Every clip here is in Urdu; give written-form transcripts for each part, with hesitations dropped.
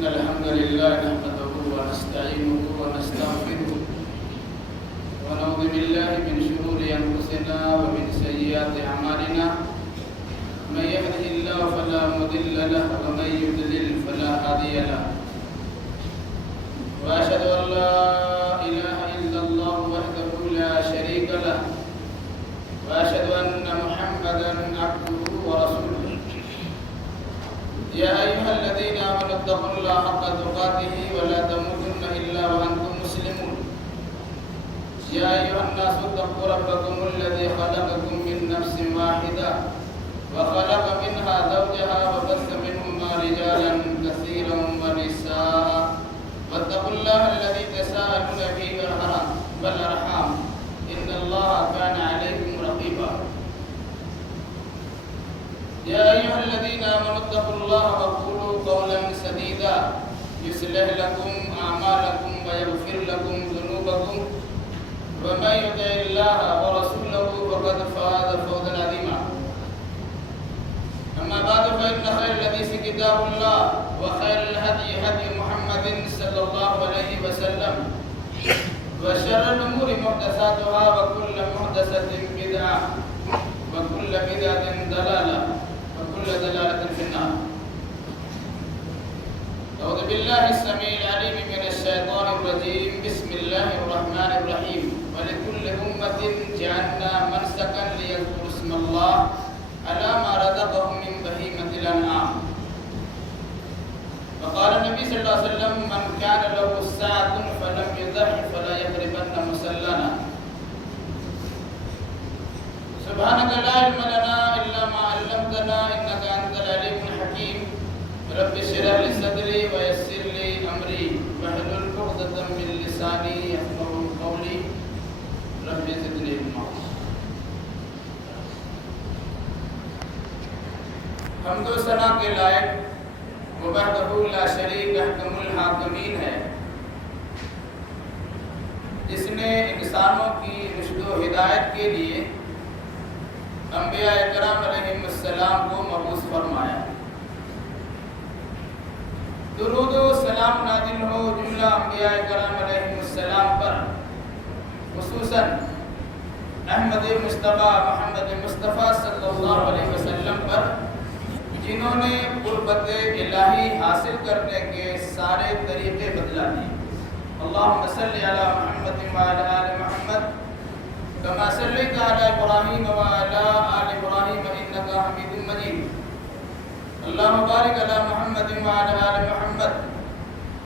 إن الحمد لله نحمده ونستعينه ونستغفره ونعوذ بالله من شرور أنفسنا ومن سيئات أعمالنا من يهده الله فلا مضل له ومن يضلل فلا هادي له وأشهد أن لا إله إلا الله وحده لا شريك له وأشهد أن محمدا عبده ورسوله يا أيها الذين آمنوا اتقوا الله حق تقاته ولا تموتن إلا وأنتم مسلمون يا أيها الناس اتقوا ربكم الذي خلقكم من نفس واحدة وخلق منها زوجها وبث منهما رجالا كثيرا ونساء واتقوا الله الذي تساءلون به والأرحام إن الله كان عليكم رقيبا يا أيها الذين آمنوا اتقوا الله وقولوا قولا سديدا يصلح لكم أعمالكم ويغفر لكم ذنوبكم ومن يطع الله ورسوله فقد فاز فوزا عظيما أما بعد فإن خير الحديث كتاب الله وخير الهدي هدي محمد صلى الله عليه وسلم وشر الأمور محدثاتها وكل محدثة بدعة وكل بدعة ضلالة وكل ضلالة في النار. أعوذ بالله السميع العليم من الشيطان الرجيم. بسم الله الرحمن الرحيم. ولكل أمة جعلنا منسكا ليذكروا اسم الله على ما رزقهم من بهيمة الأنعام. وقال النبي صلى الله عليه وسلم من كان له ساعة فلم يضح فلا يقربن مصلانا. سبحانك لا علم لنا إلا ما علمتنا إنك أنت العليم الحكيم. رب اشرح لي صدري ويسر لي أمري واحلل عقدة من لساني يفقهوا قولي رب زدني علما. حمد و ثنا کے لائق وحدہ لا شریک احکم الحاکمین ہے، جس نے انسانوں کی رشد و ہدایت کے لیے انبیاء کرام علیہم السلام کو مبعوث فرمایا. درود و سلام نازل ہو جملہ انبیاء کرام علیہم السلام پر، خصوصاً احمد مصطفیٰ محمد مصطفیٰ صلی اللہ علیہ وسلم پر، جنہوں نے قربت الہی حاصل کرنے کے سارے طریقے بدلا دیے. اللہم صلی علی محمد وعلی آل محمد كما صليت على إبراهيم وعلى آل إبراهيم إنك حميد مجيد. اللهم بارك على محمد وعلى آل محمد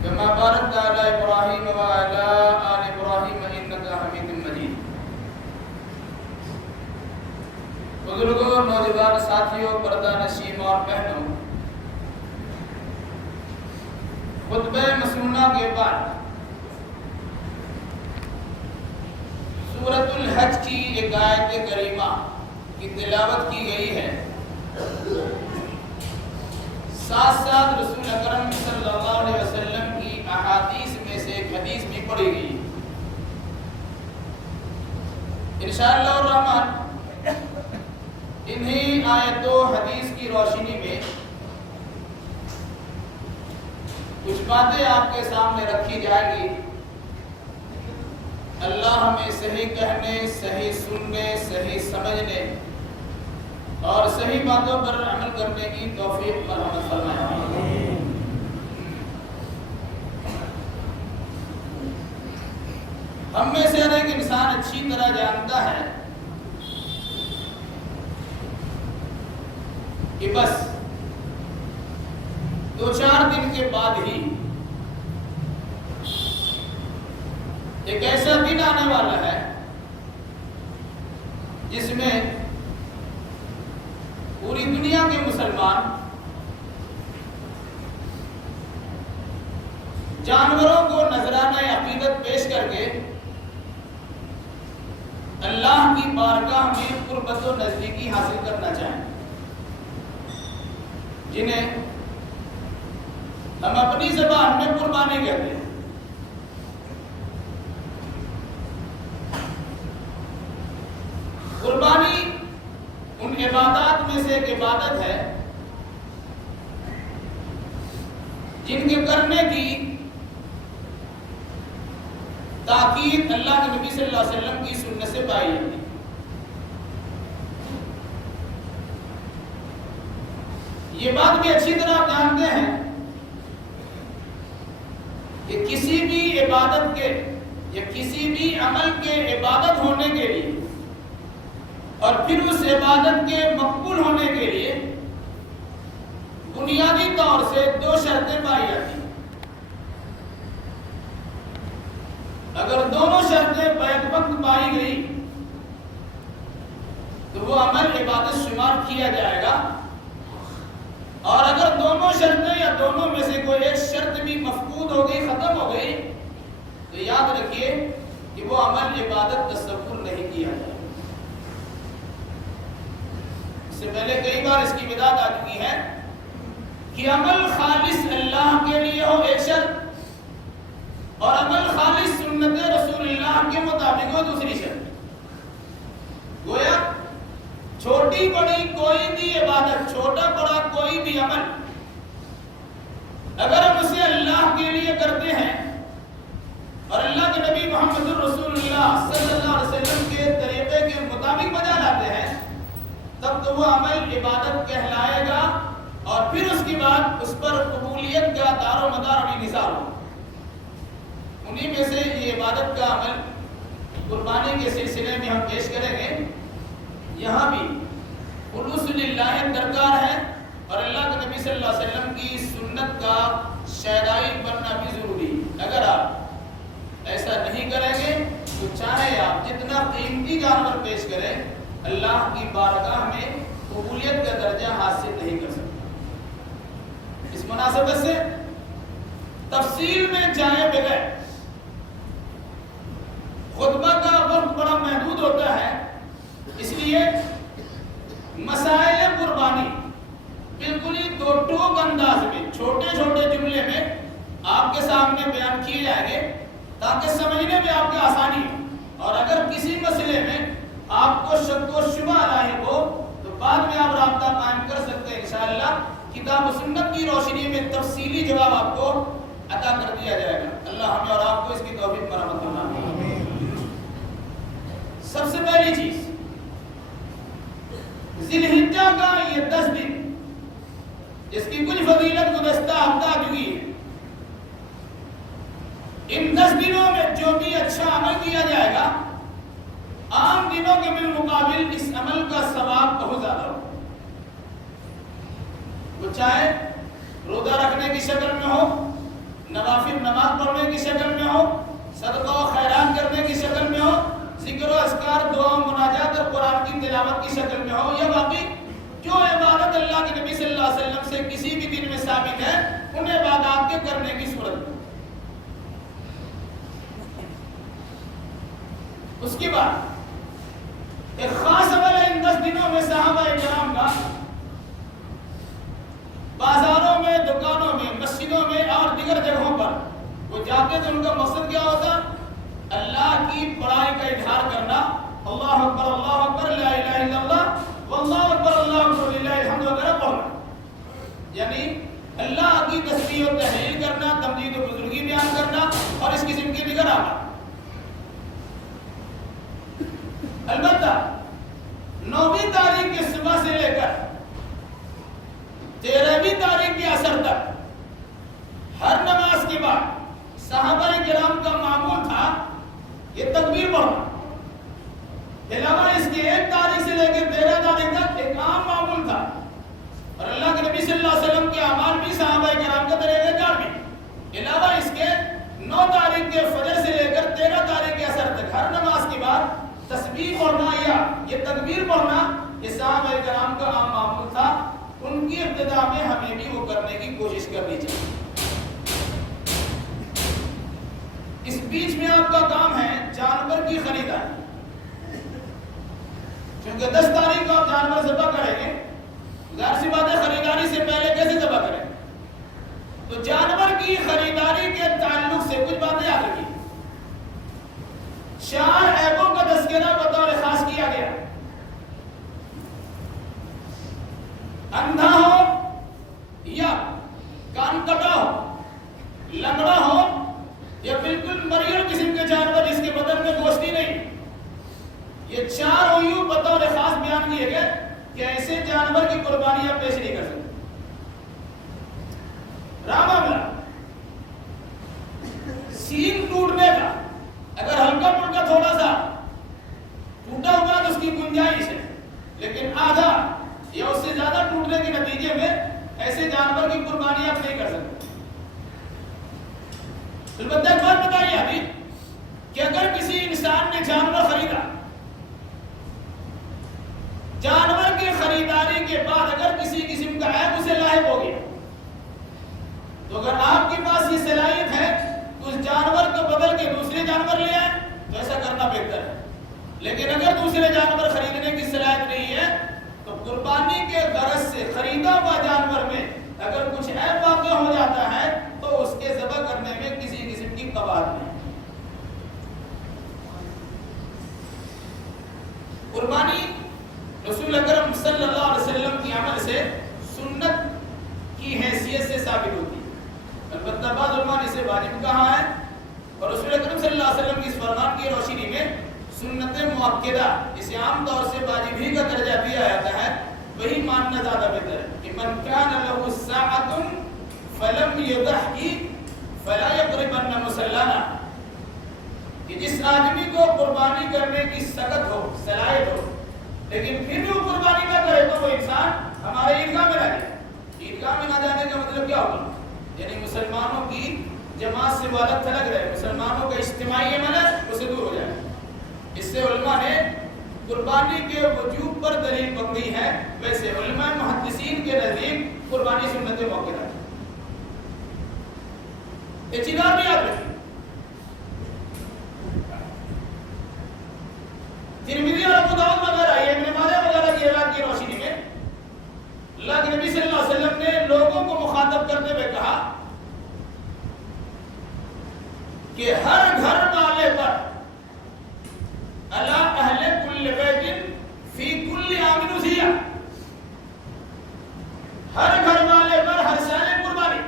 كما باركت على إبراهيم وعلى آل إبراهيم إنك حميد مجيد. بزرگوں، نوجوان ساتھیوں، پردہ نشین اور بہنوں، خطبہ مسنونہ کے بعد سورۃ الحج کی ایک آیت کریمہ کی تلاوت کی گئی ہے. ساتھ ساتھ رسول اکرم صلی اللہ علیہ وسلم کی احادیث میں سے ایک حدیث بھی پڑھی گئی. انشاءاللہ الرحمن انہی آیت و حدیث کی روشنی میں کچھ باتیں آپ کے سامنے رکھی جائیں گی. اللہ ہمیں صحیح کہنے، صحیح سننے، صحیح سمجھنے اور صحیح باتوں پر عمل کرنے کی توفیق مرحمت فرمائے. ہم میں سے ہر ایک انسان اچھی طرح جانتا ہے کہ بس 2-4 دن کے بعد ہی ایک ایسا دن آنے والا ہے جس میں پوری دنیا کے مسلمان جانوروں کو نذرانہ عقیدت پیش کر کے اللہ کی بارگاہ میں قربت و نزدیکی حاصل کرنا چاہیں، جنہیں ہم اپنی زبان میں قربانی کہتے ہیں. قربانی ان عبادات میں سے ایک عبادت ہے جن کے کرنے کی تاکید اللہ کے نبی صلی اللہ علیہ وسلم کی سنت سے پائی جاتی ہے۔ یہ بات بھی اچھی طرح آپ جانتے ہیں کہ کسی بھی عبادت کے یا کسی بھی عمل کے عبادت ہونے کے لیے اور پھر اس عبادت کے مقبول ہونے کے لیے بنیادی طور سے دو شرطیں پائی جاتی ہیں۔ اگر دونوں شرطیں بیک وقت پائی گئی تو وہ عمل عبادت شمار کیا جائے گا، اور اگر دونوں شرطیں یا دونوں میں سے کوئی ایک شرط بھی مفقود ہو گئی، ختم ہو گئی، تو یاد رکھیے کہ وہ عمل عبادت تصور نہیں کیا جائے۔ اس سے پہلے کئی بار اس کی وضاحت آ چکی ہے کہ عمل خالص اللہ کے لیے ہو ایک شرط، اور عمل خالص سنت رسول اللہ کے مطابق ہو دوسری شرط۔ گویا چھوٹی بڑی کوئی بھی عبادت، چھوٹا بڑا کوئی بھی عمل اگر ہم اسے اللہ کے لیے کرتے ہیں اور اللہ کے نبی محمد رسول اللہ صلی اللہ علیہ وسلم کے طریقے کے مطابق بجا لاتے ہیں، تب تو وہ عمل عبادت کہلائے گا، اور پھر اس کے بعد اس پر قبولیت کا دار و مدار بھی نثار ہوگا۔ انہی میں سے یہ عبادت کا عمل قربانی کے سلسلے میں ہم پیش کریں گے۔ یہاں بھی خلوص للہ درکار ہے، اور اللہ کے نبی صلی اللہ علیہ وسلم کی سنت کا شیدائی بننا بھی ضروری ہے۔ اگر آپ ایسا نہیں کریں گے تو چاہے آپ جتنا قیمتی جانور پیش کریں، اللہ کی بارگاہ میں قبولیت کا درجہ حاصل نہیں کر سکتے۔ اس مناسبت سے تفصیل میں جائے بغیر، خطبہ کا وقت بڑا محدود ہوتا ہے، اس لیے مسائل قربانی بالکل ہی دو ٹوک انداز میں چھوٹے چھوٹے جملے میں آپ کے سامنے بیان کیے جائیں گے تاکہ سمجھنے میں آپ کی آسانی ہو، اور اگر کسی مسئلے میں آپ کو شک و شبہ لاحق ہو تو بعد میں آپ رابطہ قائم کر سکتے ہیں۔ انشاءاللہ کتاب و سنت کی روشنی میں تفصیلی جواب آپ کو عطا کر دیا جائے گا۔ اللہ ہمیں اور آپ کو اس کی توفیق مرحمت فرمائے۔ سب سے پہلی چیز، ذی الحجہ کا یہ 10 دن جس کی کچھ فضیلت گزشتہ ہفتہ آ چکی ہے، ان 10 دنوں میں جو بھی اچھا عمل کیا جائے گا عام دنوں کے بالمقابل اس عمل کا ثواب بہت زیادہ ہو۔ وہ چاہے روزہ رکھنے کی شکل میں ہو، نوافل نماز پڑھنے کی شکل میں ہو، صدقہ و خیرات کرنے کی شکل میں ہو، ذکر و اذکار دعا مناجات اور قرآن کی تلاوت کی شکل میں ہو، یا باقی جو عبادت اللہ کے نبی صلی اللہ علیہ وسلم سے کسی بھی دن میں ثابت ہے ان عبادات کے کرنے کی صورت میں۔ اس کے بعد ایک خاص عمل ہے ان 10 دنوں میں صحابہ کرام کا، بازاروں میں، دکانوں میں، مسجدوں میں اور دیگر جگہوں پر وہ جاتے تو ان کا مقصد کیا ہوتا؟ اللہ کی بڑائی کا اظہار کرنا، اللہ اکبر لا الہ الا اللہ واللہ اکبر اللہ اکبر للہ الحمد وغیرہ پڑھنا، یعنی اللہ کی تسبیح و تحلیل کرنا، تمجید و بزرگی بیان کرنا اور اس قسم کے دیگر اعمال۔ البتہ 9ویں تاریخ کی صبح سے لے کر 13ویں تاریخ کے عصر تک ہر نماز کے بعد صحابہ کرام کا معمول تھا یہ تکبیر پڑھنا۔ علاوہ اس کے 1 تاریخ سے لے کے 13 تاریخ تک ایک عام معمول تھا، اور اللہ کے نبی صلی اللہ علیہ وسلم کے اعمال بھی صحابہ کرام کا طریقہ کار بھی۔ علاوہ اس کے 9 تاریخ کے فجر سے لے کر 13 تاریخ کے عصر تک ہر نماز کے بعد تسبیح پڑھنا یا یہ تکبیر پڑھنا یہ صحابہ کرام کا عام معمول تھا۔ ان کی ابتدا میں ہمیں بھی وہ کرنے کی کوشش کرنی چاہیے۔ اس بیچ میں آپ کا کام ہے جانور کی خریداری، کیونکہ 10 تاریخ کو آپ جانور ذبح کریں گے، ظاہر سی بات ہے خریداری سے پہلے کیسے ذبح کریں؟ تو جانور کی خریداری کے تعلق سے کچھ باتیں یاد رکھیے۔ 4 عیبوں کا تذکرہ بطور خاص کیا گیا۔ اندھا ہو یا کان کٹا ہو ایسے جانور کی قربانی آپ نہیں کر سکتے۔ البتہ ایک بات بتائیے ابھی کہ اگر کسی انسان نے جانور خریدا، جانور کی خریداری کے بعد اگر کسی قسم کا عیب اسے لاحق ہو گیا، تو اگر آپ کے پاس یہ صلاحیت ہے تو اس جانور کو بدل کے دوسرے جانور لے آئیں تو ایسا کرنا بہتر ہے۔ لیکن اگر دوسرے جانور خریدنے کی صلاحیت نہیں ہے تو قربانی کے غرض سے خریدا ہوا جانور میں اگر کچھ عیب واقع ہو جاتا ہے تو اس کے ذبح کرنے میں کسی قسم کی قباحت نہیں۔ قربانی رسول اکرم صلی اللہ علیہ وسلم کی عمل سے سنت کی حیثیت سے ثابت ہوتی ہے، البتہ بعض علماء نے اسے واجب کہا ہے، اور رسول اکرم صلی اللہ علیہ وسلم کی اس فرمان کی روشنی میں سنت مؤکدہ اسے عام طور سے واجب ہی کا درجہ دیا جاتا ہے، وہی ماننا زیادہ بہتر ہے کہ من کان له ساعۃ فلم یضحی فلا یقربن مصلانا، کہ جس آدمی کو قربانی کرنے کی سخت ہو، صلاحیت ہو، لیکن پھر بھی وہ قربانی نہ کرے تو وہ انسان ہمارے عیدگاہ میں نہ جائے۔ عیدگاہ میں نہ جانے کا مطلب کیا ہوگا؟ یعنی مسلمانوں کی جماعت سے وہ الگ تھلگ رہے، مسلمانوں کا اجتماعی عمل ہے اس سے دور ہو جائے۔ اس سے علماء نے قربانی کے وجوب پر دلیل پکڑی ہے، ویسے علماء محدثین کے نزدیک قربانی سنت موقع ہے۔ یہ چیز اور بھی یاد رکھیں، ترمذی اور ابو داؤد وغیرہ یہ ابن ماجہ وغیرہ کی روایت کی روشنی میں اللہ کے نبی صلی اللہ علیہ وسلم نے لوگوں کو مخاطب کرتے ہوئے کہا کہ ہر گھر والے پر علی اہل کل بیت فی کل عام اضحیہ، ہر گھر والے پر ہر سال قربانی۔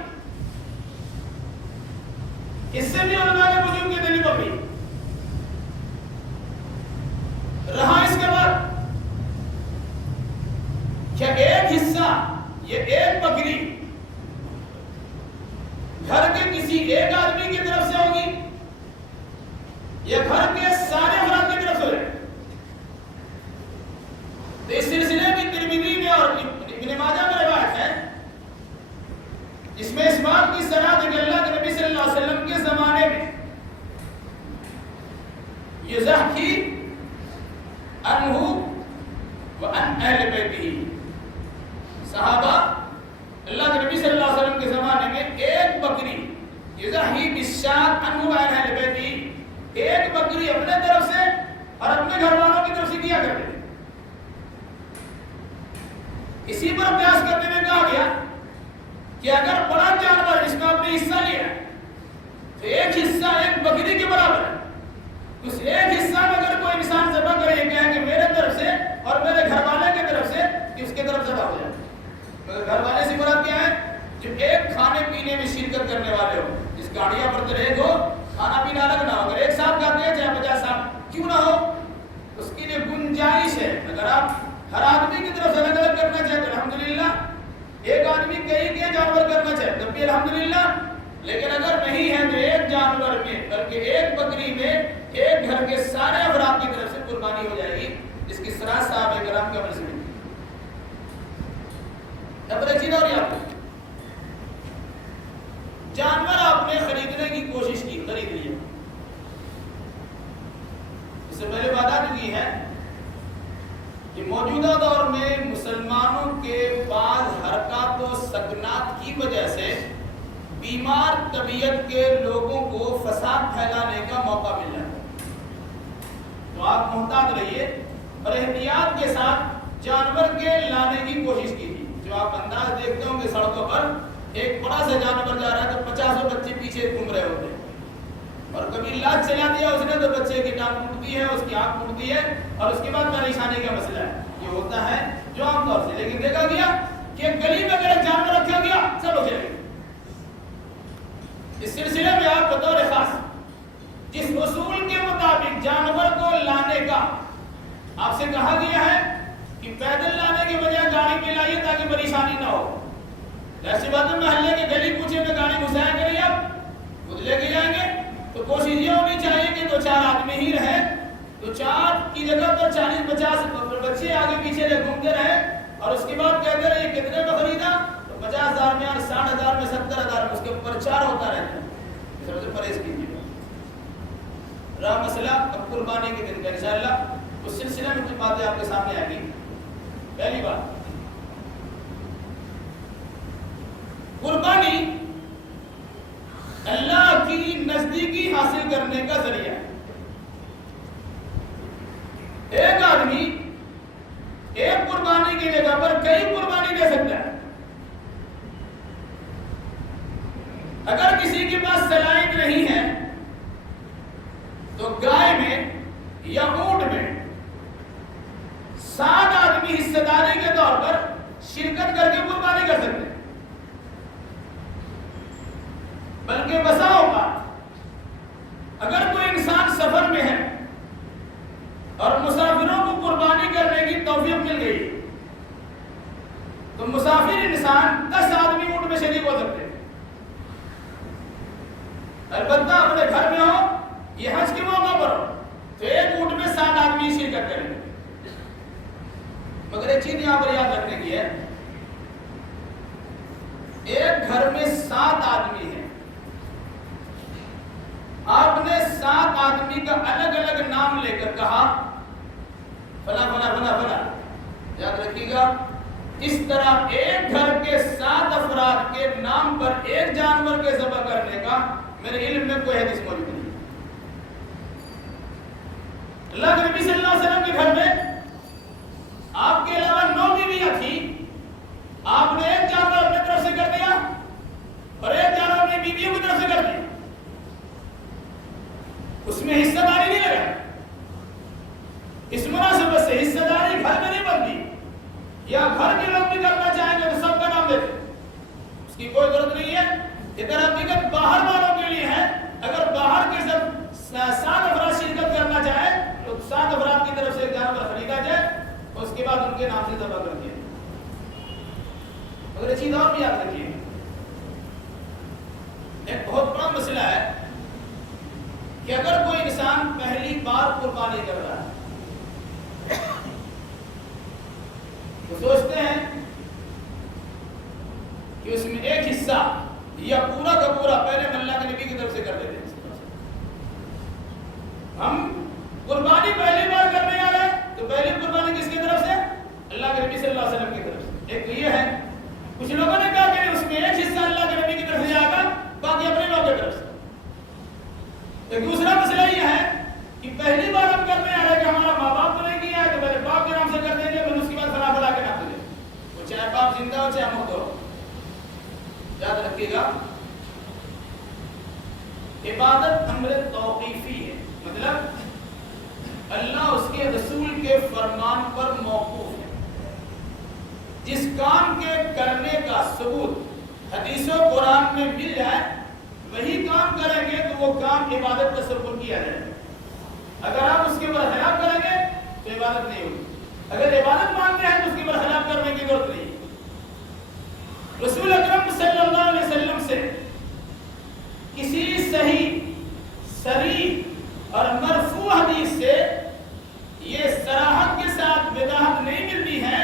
اس سے بھی علماء نے وجوب کی دلیل پکڑی۔ رہا اس کے بعد کیا ایک حصہ، یہ ایک بکری گھر کے کسی ایک آدمی کی طرف سے ہوگی یا گھر کے سارے افراد کی طرف سے ہوگی؟ تو اس سلسلے میں ترمذی میں اور ابن ماجہ میں روایت ہے جس میں اس بات کی صراحت ہے کہ اللہ کے نبی صلی اللہ علیہ وسلم کے زمانے میں یہ ذبح عنہ وعن اہل بیتہ، صحابہ اللہ کے نبی صلی اللہ علیہ وسلم کے زمانے میں ایک بکری یضحی بالشاۃ عنہ وعن اہل بیتہ، ایک بکری اپنے طرف سے اور اپنے گھر والوں کی طرف سے کیا کرتے تھے۔ اسی پر قیاس کرتے ہوئے کہا گیا کہ اگر بڑا جانور جس میں آپ نے حصہ لیا تو ایک حصہ ایک بکری کے برابر ہے، اس ایک حصہ میں اگر کوئی انسان ذبح کرے، یہ کہے کہ میرے طرف سے اور میرے گھر والے کی طرف سے، کہ اس کے طرف ذبح ہو جائے۔ مگر گھر والے سے مراد کیا ہے؟ جو ایک کھانے پینے میں شرکت کرنے والے ہو، جس گاڑیاں پر ایک ہو، کھانا پینا الگ نہ ہو، اگر ایک ساتھ کھاتے ہیں چاہے 50 ساتھ کیوں نہ ہو، اس کی جو گنجائش ہے، اگر آپ ہر آدمی کی طرف سے الگ الگ کرنا چاہتے ہیں الحمدللہ، ایک آدمی کئی جانور کرنا چاہے تب بھی الحمدللہ، لیکن اگر نہیں ہے تو ایک جانور میں بلکہ ایک بکری میں ایک گھر کے سارے افراد کی طرف سے قربانی ہو جائے گی، جس کی صراحت صحابہ کرام کے عمل سے ملتی ہے۔ اب ایک چیز اور یاد رکھیں، جانور آپ نے خریدنے کی کوشش کی، خرید لیا، اس سے پہلے بات آ چکی ہے کہ موجودہ دور میں مسلمانوں کے بعض حرکات و سکنات کی وجہ سے بیمار طبیعت کے لوگوں کو فساد پھیلانے کا موقع مل رہا ہے، تو آپ محتاط رہیے اور احتیاط کے ساتھ جانور کے لانے کی کوشش کیجیے۔ جو آپ انداز دیکھتے ہوں گے سڑکوں پر ایک بڑا سا جانور جا رہا ہے تو 50 بچے پیچھے گھوم رہے ہوتے ہیں، اور کبھی لاش چلا دیا اس نے تو بچے کی ٹانگ ٹوٹتی ہے، اس کی آنکھ ٹوٹتی ہے، اور اس کے بعد پریشانی کا مسئلہ ہے۔ یہ ہوتا ہے جو عام طور سے، لیکن دیکھا گیا کہ گلی میں اگر ایک جانور رکھا گیا سب لوگ چلے گئے۔ اس سلسلے میں آپ بطور خاص جس اصول کے مطابق جانور کو لانے کا آپ سے کہا گیا ہے کہ پیدل لانے کے بجائے گاڑی پہ لائیے تاکہ پریشانی نہ ہو، ایسی بات ہے محلے کے گلی کوچے میں گاڑی گھسائیں گے نہیں، آپ خود لے کے جائیں گے، تو کوشش یہ ہونی چاہیے کہ 2-4 آدمی ہی رہے، تو 4 کی جگہ پر 40-50 بچے آگے پیچھے گھومتے رہے، اور اس کے بعد کہتے رہے یہ کتنے میں خریدا، تو 50 رہا مسئلہ اب قربانی کے دن کا انشاءاللہ اس سلسلے میں کچھ باتیں آپ کے سامنے آئیں گی. پہلی بات، قربانی اللہ کی نزدیکی حاصل کرنے کا ذریعہ ہے. ایک آدمی ایک قربانی کی جگہ پر کئی قربانی دے سکتا ہے. اگر کسی کے پاس صلاحیت نہیں ہے تو گائے میں یا اونٹ میں 7 آدمی حصہ داری کے طور پر شرکت کر کے قربانی کر سکتے ہیں. بلکہ بسا اوقات اگر کوئی انسان سفر میں ہے اور مسافروں کو قربانی کرنے کی توفیق مل گئی تو مسافر انسان 10 آدمی اونٹ میں شریک ہو سکتے ہیں. البتہ اپنے گھر میں ہو یہ حج کے موقع پر ہو تو ایک اونٹ میں 7 آدمی شرکت کریں گے. مگر ایک چیز یہاں پر یاد رکھنے کی ہے، ایک گھر میں 7 آدمی ہیں، آپ نے 7 آدمی کا الگ الگ نام لے کر کہا فلاں فلاں فلاں فلاں. یاد رکھیے گا، اس طرح ایک گھر کے 7 افراد کے نام پر ایک جانور کے ذبح کرنے کا میرے علم میں کوئی حدیث موجود نہیں. اللہ کے نبی صلی اللہ علیہ وسلم کے گھر میں آپ کے علاوہ 9 بیویاں تھیں. آپ نے ایک جانور اپنی طرف سے کر دیا اور ایک جانور اپنی بیویوں کی طرف سے کر دیا. اس میں حصہ داری نہیں لگا. اس مناسبت سے حصہ داری گھر میں نہیں بنتی، یا گھر کے لوگ بھی کرنا چاہیں گے تو سب کا نام دیتے، اس کی کوئی ضرورت نہیں ہے. ادھر حقیقت باہر والوں کے لیے ہے. اگر باہر کے سب 7 افراد شرکت کرنا چاہے تو 7 افراد کی طرف سے ایک جانور خریدا جائے اور اس کے بعد ان کے نام سے ذبح کر دیا. مگر یہ چیز اور بھی یاد رکھیے، ایک بہت بڑا مسئلہ ہے کہ اگر کوئی انسان پہلی بار قربانی کر رہا ہے تو سوچتے ہیں کہ اس میں ایک حصہ یا پورا کا پورا پہلے اللہ کے نبی کی طرف سے کر دیتے ہیں. ہم قربانی پہلی بار کرنے آ رہے ہیں تو پہلی قربانی کس کی طرف سے؟ اللہ کے نبی صلی اللہ علیہ وسلم کی طرف سے. ایک یہ ہے، کچھ لوگوں نے کہا کہ اس میں ایک حصہ اللہ کے نبی کی طرف سے جائے گا، باقی اپنے لوگوں کی طرف سے. ایک دوسرا مسئلہ یہ ہے کہ پہلی بار ہم کرنے آ رہے ہیں کہ ہمارا ماں باپ تو نہیں کیا ہے تو پہلے باپ کے نام سے کر دیں گے، پھر اس کے بعد فلاں فلاں کے نام سے دیں گے، وہ چاہے باپ زندہ ہو چاہے مرد ہو. یاد رکھیے گا، عبادت امر توقیفی ہے، مطلب اللہ اس کے رسول کے فرمان پر موقوف ہے. جس کام کے کرنے کا ثبوت حدیث و قرآن میں مل جائے وہی کام کریں گے تو وہ کام عبادت تصور کیا جائے. اگر آپ اس کے برخلاف کریں گے تو عبادت نہیں ہوگی. اگر عبادت مانتے ہیں تو اس کے برخلاف کرنے کی ضرورت نہیں. رسول اکرم صلی اللہ علیہ وسلم سے کسی صحیح صریح اور مرفوع حدیث سے یہ صراحت کے ساتھ وضاحت نہیں ملتی ہے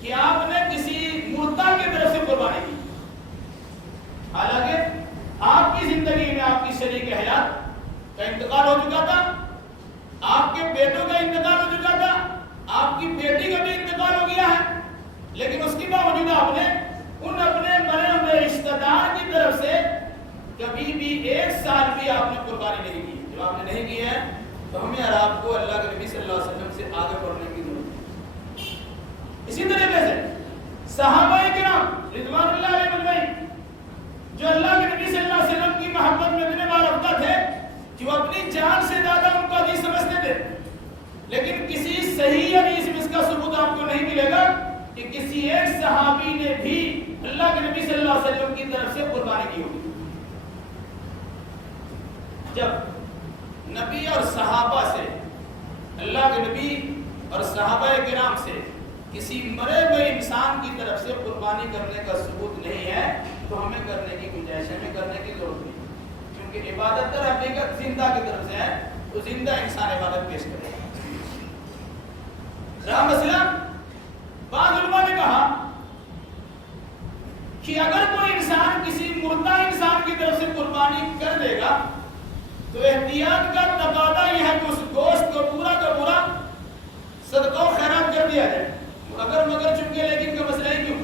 کہ آپ نے کسی مردہ کی طرف سے قربانی کی. حالانکہ آپ کی زندگی میں آپ کی شریک حیات کا انتقال ہو چکا تھا، آپ کے بیٹوں کا انتقال ہو چکا تھا، آپ کی بیٹی کا بھی انتقال ہو گیا ہے، لیکن اس کے باوجود آپ نے ان اپنے مرے ہوئے رشتہ دار کی طرف سے کبھی بھی 1 سال بھی آپ نے قربانی نہیں کی. جب آپ نے نہیں کی ہے تو ہمیں اور آپ کو اللہ کے نبی صلی اللہ علیہ وسلم سے آگے بڑھنے کی ضرورت ہے. اسی طریقے سے صحابہ کرام رضوان اللہ علیہ اجمعین جو اللہ کے نبی صلی اللہ علیہ وسلم کی محبت میں اتنے بار افتا تھے کہ وہ اپنی جان سے زیادہ ان کو حدیث سمجھتے تھے، لیکن کسی صحیح حدیث میں اس کا ثبوت آپ کو نہیں ملے گا کہ کسی ایک صحابی نے بھی اللہ کے نبی صلی اللہ علیہ وسلم کی طرف سے قربانی کی ہوگی. جب نبی اور صحابہ سے، اللہ کے نبی اور صحابہ کرام سے کسی مرے ہوئے انسان کی طرف سے قربانی کرنے کا ثبوت نہیں ہے تو ہمیں کرنے کی گنجائش ہے، ہمیں کرنے کی ضرورت نہیں، کیونکہ عبادت در حقیقت زندہ کی طرف سے ہے تو زندہ انسان عبادت پیش کرے گا. رہا مسئلہ، بعض علماء نے کہا کہ اگر کوئی انسان کسی مردہ انسان کی طرف سے قربانی کر دے گا تو احتیاط کا تقاضا یہ ہے کہ اس گوشت کو پورا کا پورا صدقہ و خیرات کر دیا جائے. اگر مگر چونکہ لیکن کا مسئلہ ہی کیوں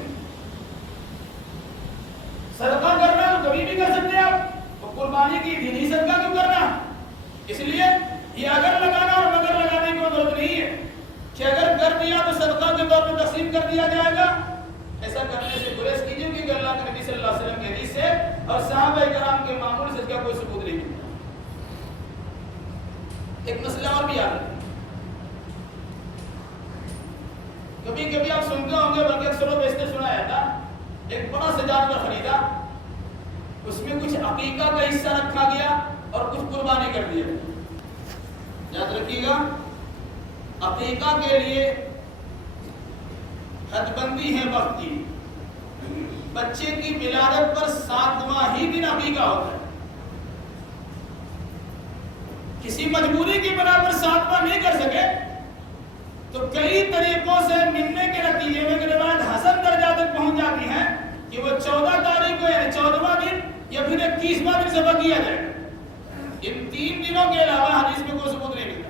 صدقہ کرنا تو کبھی بھی کر سکتے ہیں آپ, تو قربانی کی دینی صدقہ کیوں کرنا؟ اس لیے یہ اگر لگانا اور مگر لگانے کی ضرورت نہیں ہے کہ اگر کر دیا تو صدقہ کے طور پر تقسیم کر دیا جائے گا. ایسا کرنے سے گریز کیجیے کیونکہ اللہ کے نبی صلی اللہ علیہ وسلم کی حدیث سے اور صحابہ کرام کے معمول سے اس کا کوئی ثبوت نہیں ملتا. ایک مسئلہ اور بھی یاد رکھیں, کبھی کبھی آپ سنتے ہوں گے, بلکہ اکثر بیشتر سنا جاتا, ایک بڑا سا جانور خریدا, اس میں کچھ عقیقہ کا حصہ رکھا گیا اور کچھ قربانی کر دیا. یاد رکھیے گا, عقیقہ کے لیے حد بندی ہے وقت کی. بچے کی ولادت پر 7واں ہی دن عقیقہ ہوتا ہے. کسی مجبوری کی بنا پر 7واں نہیں کر سکے تو کئی طریقوں سے ملنے کے نتیجے میں روایت حسن درجہ تک پہنچ جاتی ہے کہ وہ 14 تاریخ کو یعنی 14واں دن یا پھر 21واں دن ذبح کیا جائے. ان 3 دنوں کے علاوہ حدیث میں کوئی ثبوت نہیں ملتا.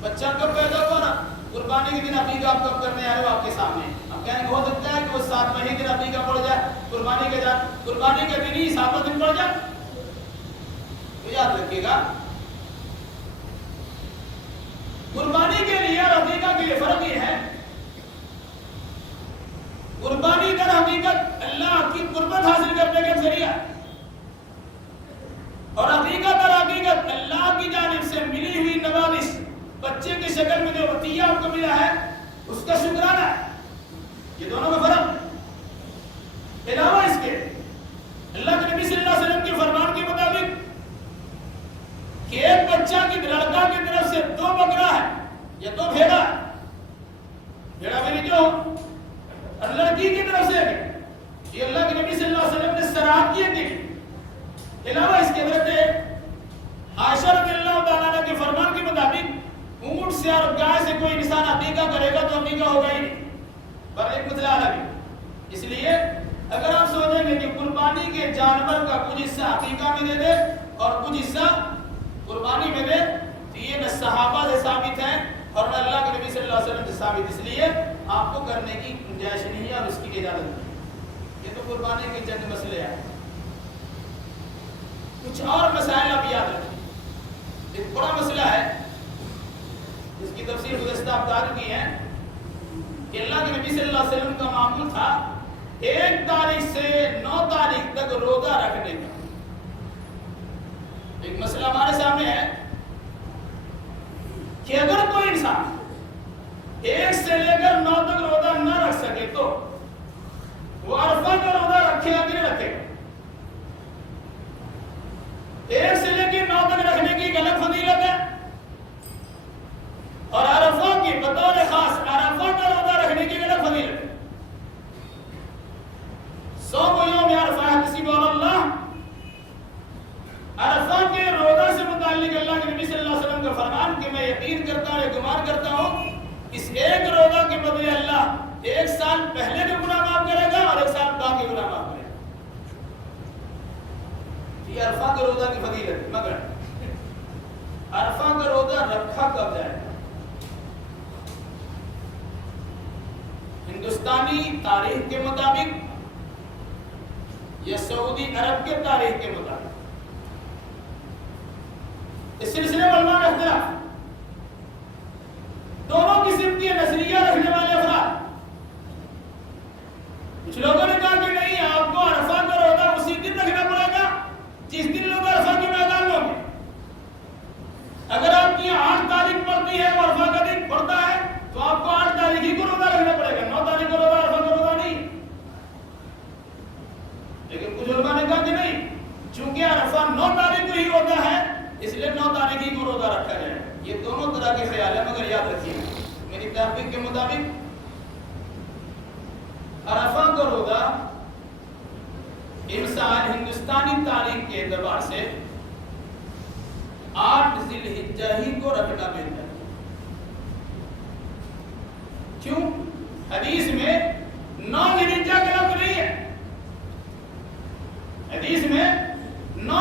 بچہ کب پیدا ہوا نا, قربانی کے دن عقیقہ آپ کب کرنے آئے ہو آپ کے سامنے. اب کہیں گے ہو سکتا ہے کہ وہ 7واں ہی دن عقیقہ پڑ جائے, قربانی کے دن ہی 7واں دن پڑ جائے. تو یاد رکھیے گا, قربانی کے لیے اور عقیقہ کے لیے فرق یہ ہے, قربانی در حقیقت اللہ کی قربت حاصل کرنے کا ذریعہ اور عقیقہ در حقیقت اللہ کی جانب سے ملی ہوئی نوازش, بچے کی شکل میں جو عطیہ آپ کو ملا ہے اس کا شکرانہ ہے. یہ دونوں میں فرق. علاوہ اس کے اللہ کے نبی صلی اللہ علیہ وسلم کے فرمان کے مطابق کہ ایک بچہ کی لڑکا کی طرف سے 2 بکرا ہے یا 2 بھیڑا ہے, بھیڑا میری جو اور لڑکی کی طرف سے یہ اللہ کے نبی صلی اللہ علیہ وسلم نے سراحت کی ہے. علاوہ اس کے حضرت عائشہ رضی اللہ تعالیٰ عنہ کے فرمان کے مطابق اونٹ سے اور گائے سے کوئی انسان عقیقہ کرے گا تو عقیقہ ہوگا ہی نہیں, پر ایک مسئلہ الگ ہے. اس لیے اگر آپ سوچیں گے کہ قربانی کے جانور کا کچھ حصہ عقیقہ میں دے دے اور کچھ حصہ قربانی میں دے, تو یہ نہ صحابہ سے ثابت ہے اور نہ اللہ کے نبی صلی اللہ علیہ وسلم سے ثابت. اس لیے آپ کو کرنے کی گنجائش نہیں ہے اور اس کی اجازت نہیں. یہ تو قربانی کے چند مسئلے ہیں. کچھ اور مسائل آپ یاد رکھیں. ایک بڑا مسئلہ ہے جس کی تفسیر گزشتہ ہفتہ کی ہے کہ اللہ کے نبی صلی اللہ علیہ وسلم کا معمول تھا 1 تاریخ سے 9 تاریخ تک روزہ رکھنے کا. ایک مسئلہ ہمارے سامنے ہے کہ اگر کوئی انسان 1 سے لے کر 9 تک روزہ نہ رکھ سکے تو وہ عرفہ کا روزہ رکھے گا کہ نہیں رکھے گا؟ 1 سے لے کے 9 تک رکھنے کی ایک الگ فضیلت ہے اور عرفہ کی بطور خاص عرفہ کا روزہ رکھنے کی ایک الگ فضیلت ہے. صوم یوم عرفہ احتسب علی اللہ, عرفہ کے روزہ سے متعلق اللہ کے نبی صلی اللہ علیہ وسلم کا فرمان کہ میں یقین کرتا ہوں, گمان کرتا ہوں اس ایک روزہ کے بدلے اللہ 1 سال پہلے کے گناہ معاف کرے گا اور 1 سال بعد کے گناہ معاف کرے گا. یہ عرفہ کے روزہ کی فضیلت ہے. مگر عرفہ کا روزہ رکھا کب جائے گا؟ ہندوستانی تاریخ کے مطابق یا سعودی عرب کے تاریخ کے مطابق. اس سلسلے میں علماء کا اختلاف. دونوں قسم کی نظریہ رکھنے والے افراد, کچھ لوگوں نے کہا کہ نہیں, آپ کو عرفہ کا روزہ اسی دن رکھنا پڑے گا جس دن لوگ عرفہ کے میدان میں ہوں گے. اگر آپ کی 8 تاریخ پڑتی ہے اور عرفہ کا دن پڑتا ہے تو آپ کو 8 تاریخ ہی کو روزہ رکھنا پڑے گا, 9 تاریخ کو روزہ عرفہ کا روزہ نہیں. لیکن کچھ علماء نے کہا کہ نہیں, چونکہ عرفہ 9 تاریخ کو ہی ہوتا ہے اس لیے 9 تاریخ ہی کو روزہ رکھا جائے. یہ دونوں طرح کے خیال ہیں, مگر یاد رکھیے میری تحقیق کے مطابق عرفہ کا روزہ انسان ہندوستانی تاریخ کے اعتبار سے 8 ذی الحجہ ہی کو رکھنا بہتر ہے. کیوں؟ حدیث میں 9 ذی الحجہ کا لفظ نہیں ہے. حدیث میں 9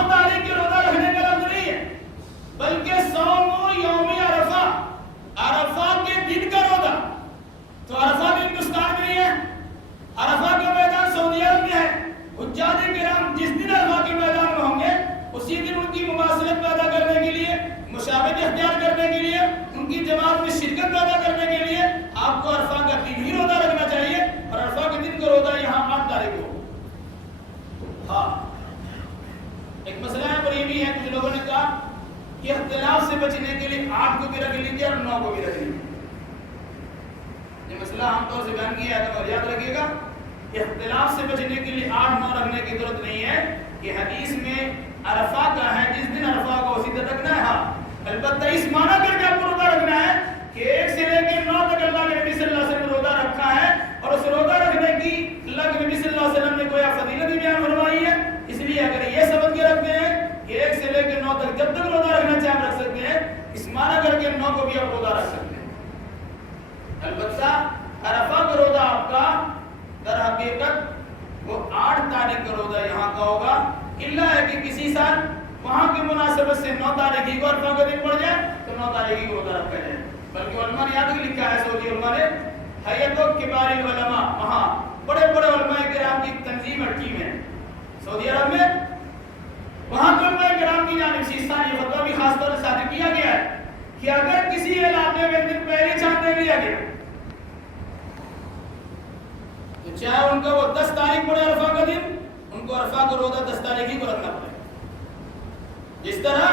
حجاج کرام جس دن عرفہ کے میدان میں ہوں گے اسی دن ان کی مماثلت پیدا کرنے کے لیے، مشابہت اختیار کرنے کے لیے، ان کی جماعت میں شرکت پیدا کرنے کے لیے آپ کو عرفہ کا دن ہی روزہ رکھنا چاہیے، اور عرفہ کے دن کا روزہ یہاں 8 تاریخ کو۔ ہاں ایک مسئلہ ہے پر یہ بھی ہے، کچھ لوگوں نے کہا کہ اختلاف سے بچنے کے لیے 8 کو بھی رکھ لیجیے اور 9 کو بھی رکھ لیجیے۔ یہ مسئلہ عام طور سے بیان کیا ہے تو یاد رکھیے گا، اختلاف سے بچنے کے لیے 8 9 رکھنے کی ضرورت نہیں ہے کہ حدیث میں عرفہ کا ہے جس دن عرفہ کو اسی دن رکھنا ہے۔ ہاں البتہ اس معنی کر کے آپ کو روزہ رکھنا ہے کہ 1 سے لے کے 9 تک اللہ کے نبی صلی اللہ علیہ وسلم نے روزہ رکھا ہے، اور اس روزہ رکھنے کی اللہ کے نبی صلی اللہ علیہ وسلم نے کوئی فضیلت بھی بیان فرمائی ہے، اس لیے اگر یہ سمجھ کے رکھتے ہیں کہ 1 سے لے کے 9 تک جب تک روزہ رکھنا چاہے آپ رکھ سکتے ہیں، اس معنی کر کے 9 کو بھی آپ روزہ رکھ سکتے ہیں۔ البتہ عرفہ کا روزہ آپ کا در حقیقت وہ 8 تاریخ کا روزہ یہاں کا ہوگا، الا ہے کہ کسی سال وہاں کی مناسبت سے 9 تاریخ کو عرفہ کا دن پڑ جائے تو 9 تاریخ کو روزہ رکھا جائے۔ بلکہ علماء نے یاد لکھا ہے، سعودی علماء نے ہیئت کبار العلماء، وہاں بڑے بڑے علماء کرام کی تنظیم اور ٹیم ہے سعودی عرب میں، وہاں کے علماء کرام کی جانب سے یہ فتویٰ بھی خاص طور سے صادر کیا گیا ہے کہ اگر کسی علاقے میں دن پہلے چاند دیکھ لیا گیا تو چاہے ان کا وہ 10 تاریخ پڑے عرفہ کا دن، ان کو عرفہ کا روزہ 10 تاریخ ہی کو رکھنا پڑے۔ جس طرح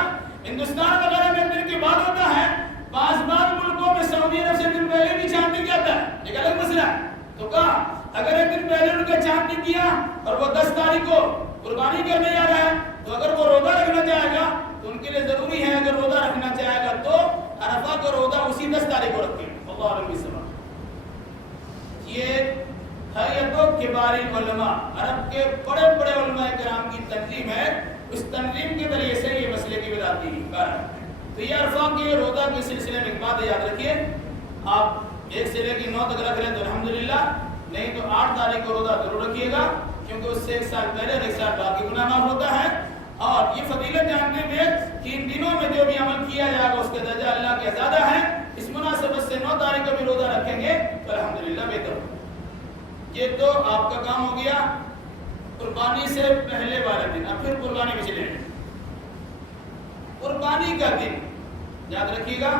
ہندوستان وغیرہ میں دن کے بعد ہوتا ہے، بعض ملکوں میں سعودی عرب سے دن پہلے بھی چاند دکھ جاتا ہے، ایک الگ مسئلہ ہے۔ تو کہا اگر ایک دن پہلے ان کا چاند دکھ گیا اور وہ 10 تاریخ کو قربانی کرنے جا رہا ہے تو اگر وہ روزہ رکھنا چاہے گا تو ان کے لیے ضروری ہے، اگر روزہ رکھنا چاہے گا تو عرفہ کا روزہ اسی 10 تاریخ کو رکھے۔ اللہ علیہ وسلم یہ ہیئت کبار العلماء، عرب کے بڑے بڑے علماء کرام کی تنظیم ہے، اس تنظیم کے ذریعے سے یہ مسئلے کی وضاحت کی گئی۔ تو یہ عرفہ کے روزہ کے سلسلے میں ایک بات یاد رکھیے، آپ 1 سے لے کے 9 تک رکھ لیں تو الحمدللہ، نہیں تو 8 تاریخ کو روزہ ضرور رکھیے گا، کیونکہ اس سے 1 سال پہلے اور 1 سال بعد کی گناہ معاف ہوتا ہے۔ اور یہ فضیلت جانتے ہوئے کہ ان دنوں میں جو بھی عمل کیا جائے گا اس کے درجہ اللہ کے زیادہ ہے، اس مناسبت سے 9 تاریخ کو بھی روزہ رکھیں گے تو الحمدللہ بہتر ہوگا۔ یہ تو آپ کا کام ہو گیا قربانی سے پہلے والا دن۔ اب پھر قربانی میں چلیں۔ قربانی کا دن یاد رکھیے گا،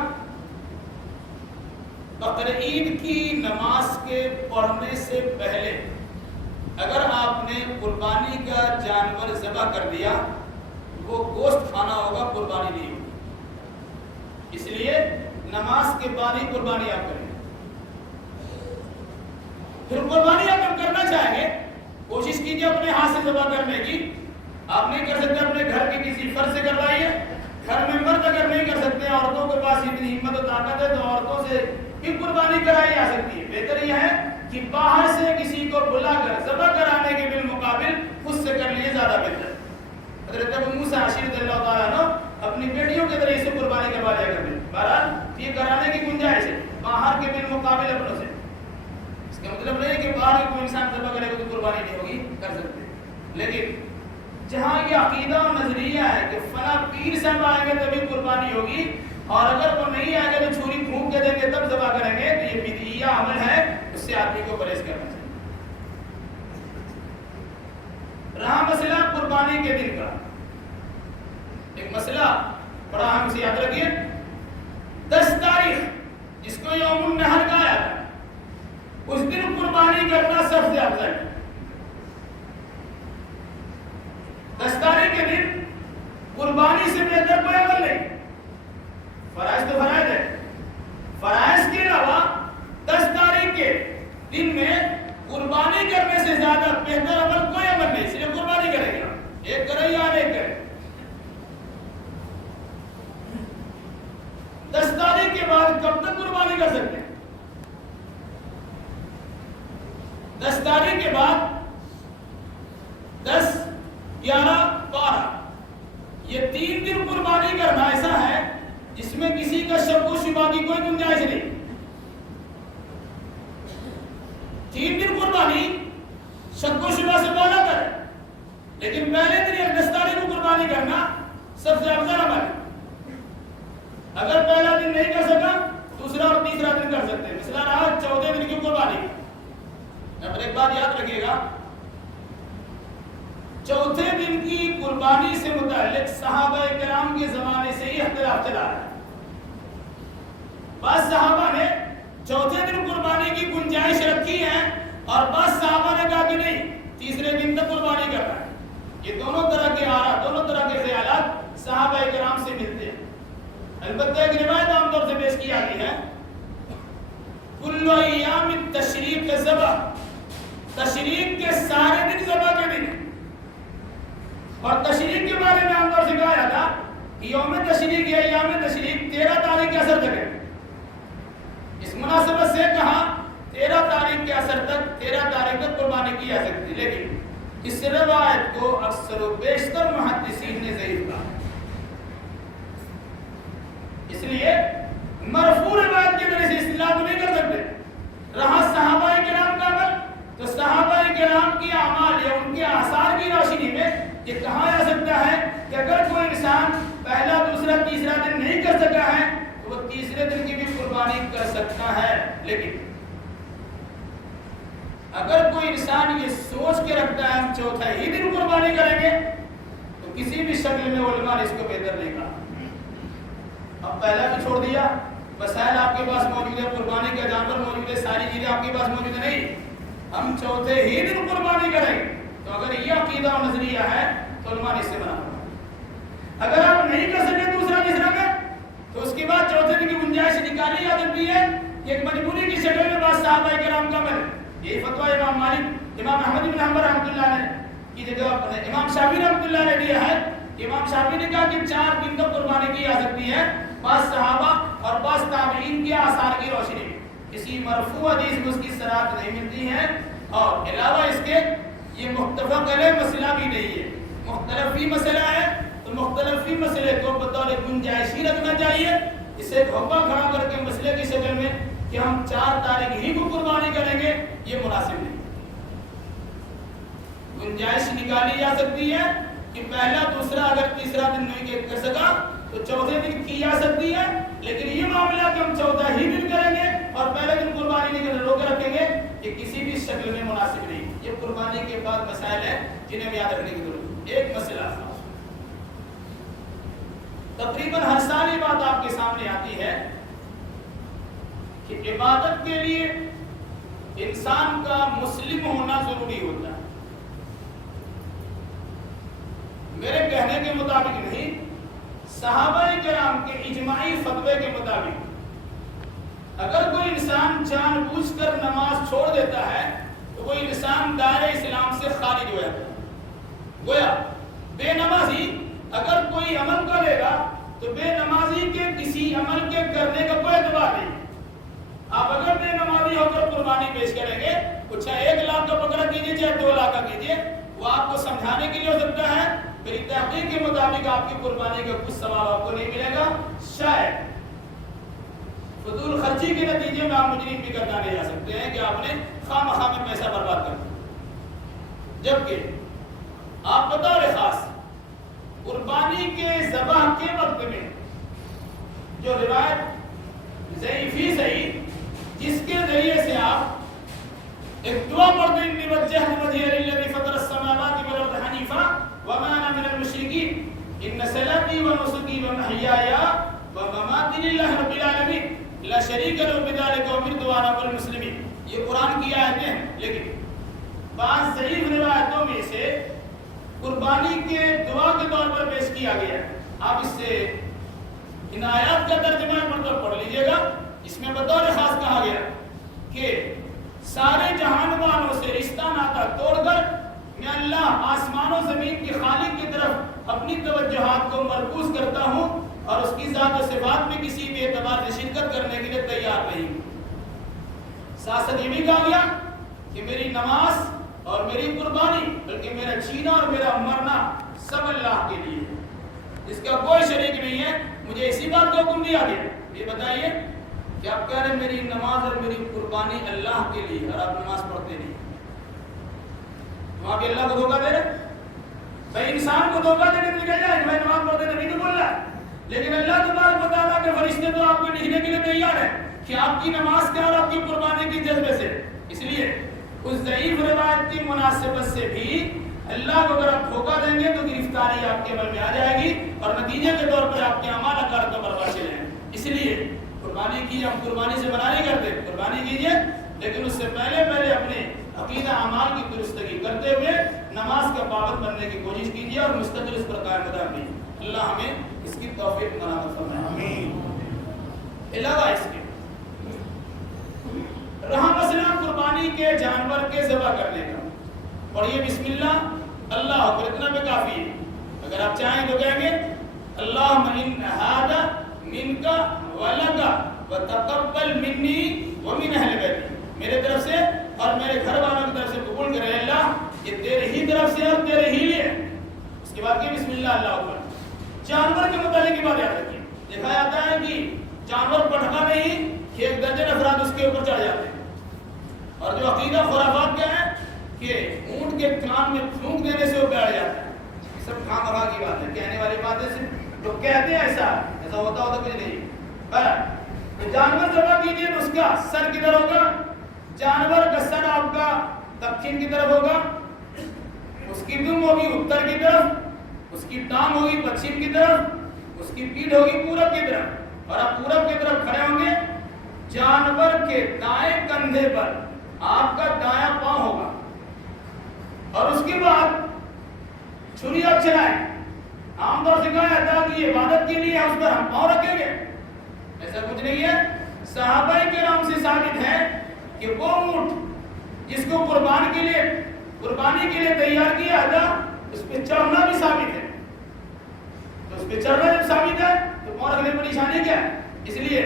بقرعید کی نماز کے پڑھنے سے پہلے اگر آپ نے قربانی کا جانور ذبح کر دیا وہ گوشت کھانا ہوگا، قربانی نہیں ہوگی۔ اس لیے نماز کے بعد ہی قربانی آپ کریں۔ پھر قربانی آپ کرنا چاہیں گے کوشش کیجیے اپنے ہاتھ سے ذبح کرنے کی۔ آپ نہیں کر سکتے اپنے گھر کے کسی فرد سے کروائیے، گھر میں مرد اگر نہیں کر سکتے، عورتوں کے پاس اتنی ہمت و طاقت ہے تو عورتوں سے بھی قربانی کرائی جا سکتی ہے۔ بہتر یہ ہے کہ باہر سے کسی کو بلا کر ذبح کرانے کے بالمقابل خود سے کر لیے زیادہ بہتر ہے۔ حضرت ابو موسیٰ رضی اللہ تعالیٰ عنہ اپنی بیٹیوں کے ذریعے سے قربانی کروا لیا کرتے ہیں۔ بہرحال یہ کرانے کی گنجائش ہے باہر کے بالمقابل اپنوں سے۔ اس کا مطلب نہیں کہ باہر کوئی انسان ذبح کرے گا تو قربانی نہیں ہوگی، کر سکتے ہیں، لیکن جہاں یہ عقیدہ و نظریہ ہے کہ فلاں پیر صاحب آئیں گے تبھی قربانی ہوگی اور اگر وہ نہیں آئیں گے تو چھری پھونک کے دیں گے تب ذبح کریں گے، تو یہ بدعیہ عمل ہے، اس سے آدمی کو پرہیز کرنا چاہیے۔ رہا مسئلہ قربانی کے دن کا، ایک مسئلہ بڑا اہم سے یاد رکھیے، 10 تاریخ جس کو یوم النحر کہا جاتا ہے اس دن قربانی کرنا سب سے افضل ہے۔ 10 تاریخ کے دن قربانی سے بہتر کوئی عمل نہیں۔ فرائض تو فرائض ہے، فرائض کے علاوہ 10 تاریخ کے دن میں قربانی کرنے سے زیادہ بہتر عمل کوئی عمل نہیں، صرف قربانی کرے گا، ایک کرے یا ایک کرے۔ 10 تاریخ کے بعد کب تک قربانی کر سکتے ہیں؟ 10 تاریخ کے بعد 10 11 12 یہ 3 دن قربانی کرنا ایسا ہے جس میں کسی کا شک و شبہ کی کوئی گنجائش نہیں۔ 3 دن قربانی شک و شبہ سے بالا کر، لیکن پہلے دن 10 تاریخ کو قربانی کرنا سب سے افضل عمل ہے۔ اگر پہلا دن نہیں کر سکا دوسرا اور تیسرا دن کر سکتے ہیں۔ مثلا رہا 14 دن کی قربانی۔ اب ایک بات یاد رکھیے گا، چوتھے دن کی قربانی سے متعلق صحابہ کرام کے زمانے سے ہی اختلاف چلا ہے. بعض صحابہ نے چوتھے دن قربانی کی گنجائش رکھی ہے اور بعض صحابہ نے کہا کہ نہیں تیسرے دن تک قربانی کرنا ہے. یہ دونوں طرح کے آراء دونوں طرح کے خیالات صحابہ کرام سے ملتے ہیں. البتہ ایک روایت عام طور سے پیش کی جاتی ہے کل ایام التشریق ذبح، تشریق کے سارے دن ذبح کے دن. اور تشریق کے بارے میں عام طور سے کہا جاتا کہ یوم تشریق یا ایام تشریق 13 تاریخ کے اثر تک ہے. اس مناسبت سے کہا 13 تاریخ کے اثر تک 13 تاریخ تک قربانی کی جا سکتی. لیکن اس روایت کو اکثر و بیشتر محدثین نے ضعیف کہا. اس لیے مرفوع روایت کے ذریعے سے استدلال نہیں کر سکتے. رہا صحابہ کرام کا عمل تو صحابہ کرام کی اعمال یا ان کے آثار کی روشنی میں یہ کہا جا سکتا ہے کہ اگر کوئی انسان پہلا دوسرا تیسرا دن نہیں کر سکا ہے تو وہ تیسرے دن کی بھی قربانی کر سکتا ہے. لیکن اگر کوئی انسان یہ سوچ کے رکھتا ہے ہم چوتھا ہی دن قربانی کریں گے تو کسی بھی شکل میں علماء نے اس کو بہتر نہیں کہا. اب پہلا بھی چھوڑ دیا، وسائل آپ کے پاس موجود ہے، قربانی کا جانور موجود ہے، ساری چیزیں آپ کے پاس موجود ہے، نہیں ہم چوتھے ہی دن قربانی کریں تو اگر یہ عقیدہ و نظریہ ہے تو علماء نے اس سے منع کیا. اگر آپ نہیں کر سکے دوسرا تیسرا میں تو اس کے بعد چوتھے دن کی گنجائش نکالی جا سکتی ہے. ایک مجبوری کی شکل میں بعض صحابہ کرام کا عمل. یہی فتویٰ امام مالک، امام احمد بن حنبل رحمۃ اللہ نے کی جگہ امام شافعی رحمۃ اللہ نے دیا ہے. امام شافعی نے کہا کہ 4 دن تک قربانی کی جا سکتی ہے بعض صحابہ اور بعض تابعین کے آثار کی روشنی میں. کسی مرفوع حدیث میں اس کی صراحت نہیں ملتی ہے اور علاوہ اس کے یہ متفق علیہ مسئلہ بھی نہیں ہے. مختلف ہی مسئلہ ہے تو مختلف ہی مسئلے کو بطور گنجائش ہی رکھنا چاہیے. اسے دھوکہ کھڑا کر کے مسئلے کی شکل میں کہ ہم 4 تاریخ ہی کو قربانی کریں گے یہ مناسب نہیں. گنجائش نکالی جا سکتی ہے کہ پہلا دوسرا اگر تیسرا دن نہیں کر سکا تو چوتھے دن کی جا سکتی ہے. لیکن یہ معاملہ کہ ہم چوتھا ہی دن کریں گے اور پہلے دن قربانی نہیں کرنے روکے رکھیں گے یہ کسی بھی شکل میں مناسب نہیں. یہ قربانی کے بعد مسائل ہیں جنہیں یاد رکھنے کی ضرورت ہے. ایک مسئلہ تقریباً ہر سال یہ بات آپ کے سامنے آتی ہے کہ عبادت کے لیے انسان کا مسلم ہونا ضروری ہوتا ہے. میرے کہنے کے مطابق نہیں، صحابہ کرام کے اجماعی فتوے کے مطابق اگر کوئی انسان جان بوجھ کر نماز چھوڑ دیتا ہے تو کوئی انسان دائرہ اسلام سے خارج ہو جاتا ہے. گویا بے نمازی اگر کوئی عمل کرے گا تو بے نمازی کے کسی عمل کے کرنے کا کوئی اعتبار نہیں. آپ اگر بے نمازی ہو کر قربانی پیش کریں گے تو چاہے 1 لاکھ کا بکرا کیجیے چاہے 2 لاکھ کا کیجیے، وہ آپ کو سمجھانے کے لیے ہو سکتا ہے. میری تحقیق کے مطابق آپ کی قربانی کا کچھ ثواب آپ کو نہیں ملے گا. شاید فضول خرچی کے نتیجے میں آپ مجرم بھی گردانے جا سکتے ہیں کہ آپ نے خواہ مخواہ میں پیسہ برباد کر دیا. جبکہ آپ بطور خاص قربانی کے ذبح کے وقت میں جو روایت ضعیف ہی صحیح جس کے ذریعے سے آپ ایک دعا پڑھتے ہیں وجہت وجہی للذی فطر السماوات والارض حنیفا وما انا من المشرکین ان صلاتی ونسکی ومحیایا ومماتی للہ رب العالمین لا شریک له بذلک وامرت وانا اول المسلمین. یہ قرآن کی آیتیں ہیں لیکن بعض ضعیف روایتوں میں سے قربانی کے دعا کے طور پر پیش کیا گیا ہے. آپ اس سے ان آیات کا ترجمہ مرتب پڑھ لیجئے گا. اس میں بطور خاص کہا گیا کہ سارے جہان والوں سے رشتہ ناتا توڑ کر میں اللہ آسمان و زمین کے خالق کی طرف اپنی توجہات کو مرکوز کرتا ہوں اور اس کی ذات و صفات میں کسی بھی اعتبار سے شرکت کرنے کے لیے تیار نہیں ہوں. ساتھ ساتھ یہ بھی کہا گیا کہ میری نماز اور میری قربانی بلکہ میرا جینا اور میرا مرنا سب اللہ کے لیے، اس کا کوئی شریک نہیں ہے. مجھے اسی بات کا حکم دیا گیا. یہ بتائیے کہ آپ کہہ رہے ہیں میری نماز اور میری قربانی اللہ کے لیے اور آپ نماز پڑھتے نہیں، وہاں بھی اللہ کو دھوکہ دے رہے. بھائی انسان کو دھوکہ دے کے نکل جائے میں نماز پڑھتے نبی تو بول رہا ہے، لیکن اللہ تبارک و تعالیٰ کے فرشتے تو آپ کو لکھنے کے لیے تیار ہیں کہ آپ کی نماز کا اور آپ کی قربانی کی جذبے سے. اس لیے اس ضعیف روایت کی مناسبت سے بھی اللہ کو اگر آپ دھوکہ دیں گے تو گرفتاری آپ کے عمل میں آ جائے گی اور نتیجے کے طور پر آپ کے اعمال اکار کو برباد چلے ہیں. اس لیے قربانی کی ہم قربانی سے منع نہیں کرتے, قربانی کیجیے, لیکن اس سے پہلے اپنے عقیدہ اعمال کی درستگی کرتے ہوئے نماز کا پابند بننے کی کوشش کیجیے اور مستقل اس پر قائم قدم رہیے. اللہ ہمیں اس کی توفیق عنایت فرمائے. آمین. علاوہ اس کے رہا مسئلہ قربانی کے جانور کے ذبح کرنے کا, اور یہ بسم اللہ اللہ اکبر اتنا بھی کافی ہے. اگر آپ چاہیں تو کہیں گے اللہم ان ھذا منک ولک وتقبل منی ومن اہل بیتی, میرے طرف سے اور میرے گھر والوں کی طرف سے قبول کرے اللہ, یہ تیرے ہی طرف سے اور تیرے ہی لیے. اس کے بعد کہ بسم اللہ اللہ اکبر. جانور کے متعلق کی بات یاد رکھیے, دیکھا جاتا ہے کہ جانور پٹھا نہیں کہ ایک درجن افراد اس کے اوپر چڑھ جاتے ہیں, اور جو عقیدہ خرافات کیا ہے کہ اونٹ کے کان میں پھونک دینے سے وہ بیٹھ جاتا ہے. یہ سب خام خواہ کی بات ہے, کہنے والی بات ہے, صرف لوگ کہتے ہیں ایسا ہوتا کچھ نہیں. جانور ذبح کیجیے تو اس کا سر کدھر ہوگا, جانور کا سر آپ کا دکشن کی طرف ہوگا, اس کی دم ہوگی اتر کی طرف, اس کی ٹانگ ہوگی پچھم کی طرف, اس کی پیٹھ ہوگی پورب کی طرف, اور آپ پورب کی طرف کھڑے ہوں گے. جانور کے دائیں کندھے پر آپ کا دایاں پاؤں ہوگا, اور اس کے بعد چھری آپ چلائیں. عام طور سے کہا جاتا ہے کہ یہ عبادت کے لیے اس پر ہم پاؤں رکھیں گے, ایسا کچھ نہیں ہے. صحابہ کرام سے ثابت ہے کہ وہ اونٹ جس کو قربانی کے لیے تیار کیا تھا اس پہ چڑھنا بھی ثابت ہے. تو اس پہ چڑھنا جب ثابت ہے تو پاؤں رکھنے پر نشانی کیا ہے؟ اس لیے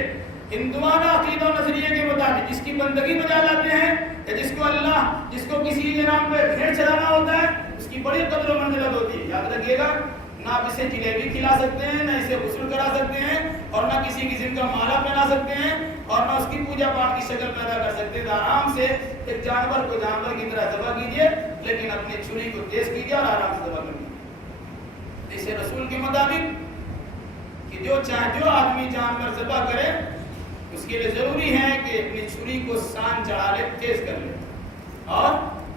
ہندوانہ عقیدہ و نظریے کے مطابق جس کی بندگی بجا لاتے ہیں یا جس کو کسی کے نام پہ بھیڑ چلانا ہوتا ہے, اس کی بڑی قدر و منزلت ہوتی ہے. یاد رکھیے گا, نہ آپ اسے جلیبی کھلا سکتے ہیں, نہ اسے غسل کرا سکتے ہیں, اور نہ کسی قسم کا مالا پہنا سکتے ہیں, اور نہ اس کی پوجا پاٹ کی شکل پیدا کر سکتے ہیں. آرام سے ایک جانور کو جانور کی طرح ذبح کیجیے, لیکن اپنی چھری کو تیز کیجیے اور آرام سے ذبح کیجیے. اسے رسول کے مطابق کہ جو آدمی جانور ذبح کرے اس کے لیے ضروری ہے کہ اپنی چھری کو سان چڑھا لے, تیز کر لے, اور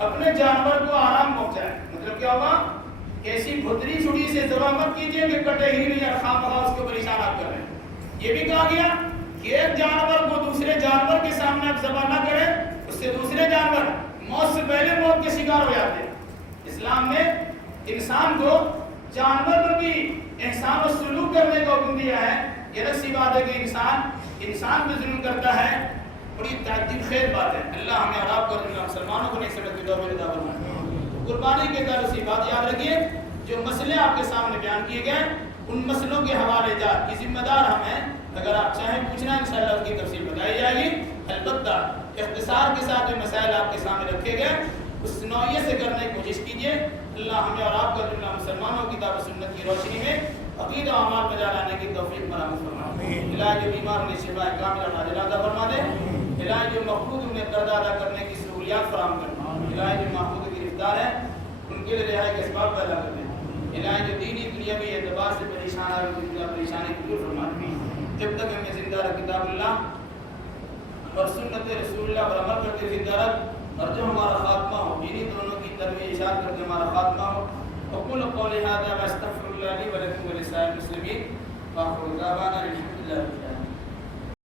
اپنے جانور کو آرام پہنچائے. مطلب کیا ہوگا, ایسی بھدری چھری سے ذبح مت کیجیے کہ کٹے ہی نہیں اور خواہ مخواہ اس کو پریشان آپ کر رہے ہیں. یہ بھی کہا گیا کہ ایک جانور کو دوسرے جانور کے سامنے آپ ذبح نہ کریں, اس سے دوسرے جانور موت سے پہلے موت کے شکار ہو جاتے ہیں. اسلام نے انسان کو جانور پر بھی احسان و سلوک کرنے کا حکم دیا ہے. یہ رسی بات ہے کہ انسان پہ ظلم کرتا ہے, بڑی تعجب خیز بات ہے. اللہ ہمیں اور آپ کو مسلمانوں کو نہیں سمجھ کے عطا فرمائے. قربانی کے تعلق سے بات یاد رکھیے, جو مسئلے آپ کے سامنے بیان کیے گئے ان مسئلوں کے حوالے جات کی ذمہ دار ہم ہیں. اگر آپ چاہیں پوچھنا انشاءاللہ اس کی تفصیل بتائی جائے گی. البتہ اختصار کے ساتھ جو مسائل آپ کے سامنے رکھے گئے اس نوعیت سے کرنے کی کوشش کیجیے. اللہ ہمیں اور آپ کو جملہ مسلمانوں کی کتاب و سنت کی روشنی میں عقیدہ و اعمال بجا لانے کی توفیق فراہم فرمائے. الہی جو بیمار انہیں شفا کاملہ عاجلہ عطا فرما دے. الہی جو مفقود انہیں قرض ادا کرنے کی سہولیات فراہم کرنا. الہی جو محفوظ گرفتار ہیں ان کے لیے رہائی کے اسباب پیدا کر دیں. الہی جو دینی دنیاوی اعتبار سے پریشان ہے ان کی پریشانی کو دور فرما دیں. جب تک ہمیں زندہ رکھ کتاب اللہ اور سنت رسول اللہ پر عمل کرتے زندہ رکھ, اور جو ہمارا خاتمہ ہو دینی دونوں کی ترویج اشارت کرتے ہمارا خاتمہ ہو. اقول قولی ھذا واستغفر اللہ لی ولکم ولسائر المسلمین. واخر دعوانا الحمد للہ.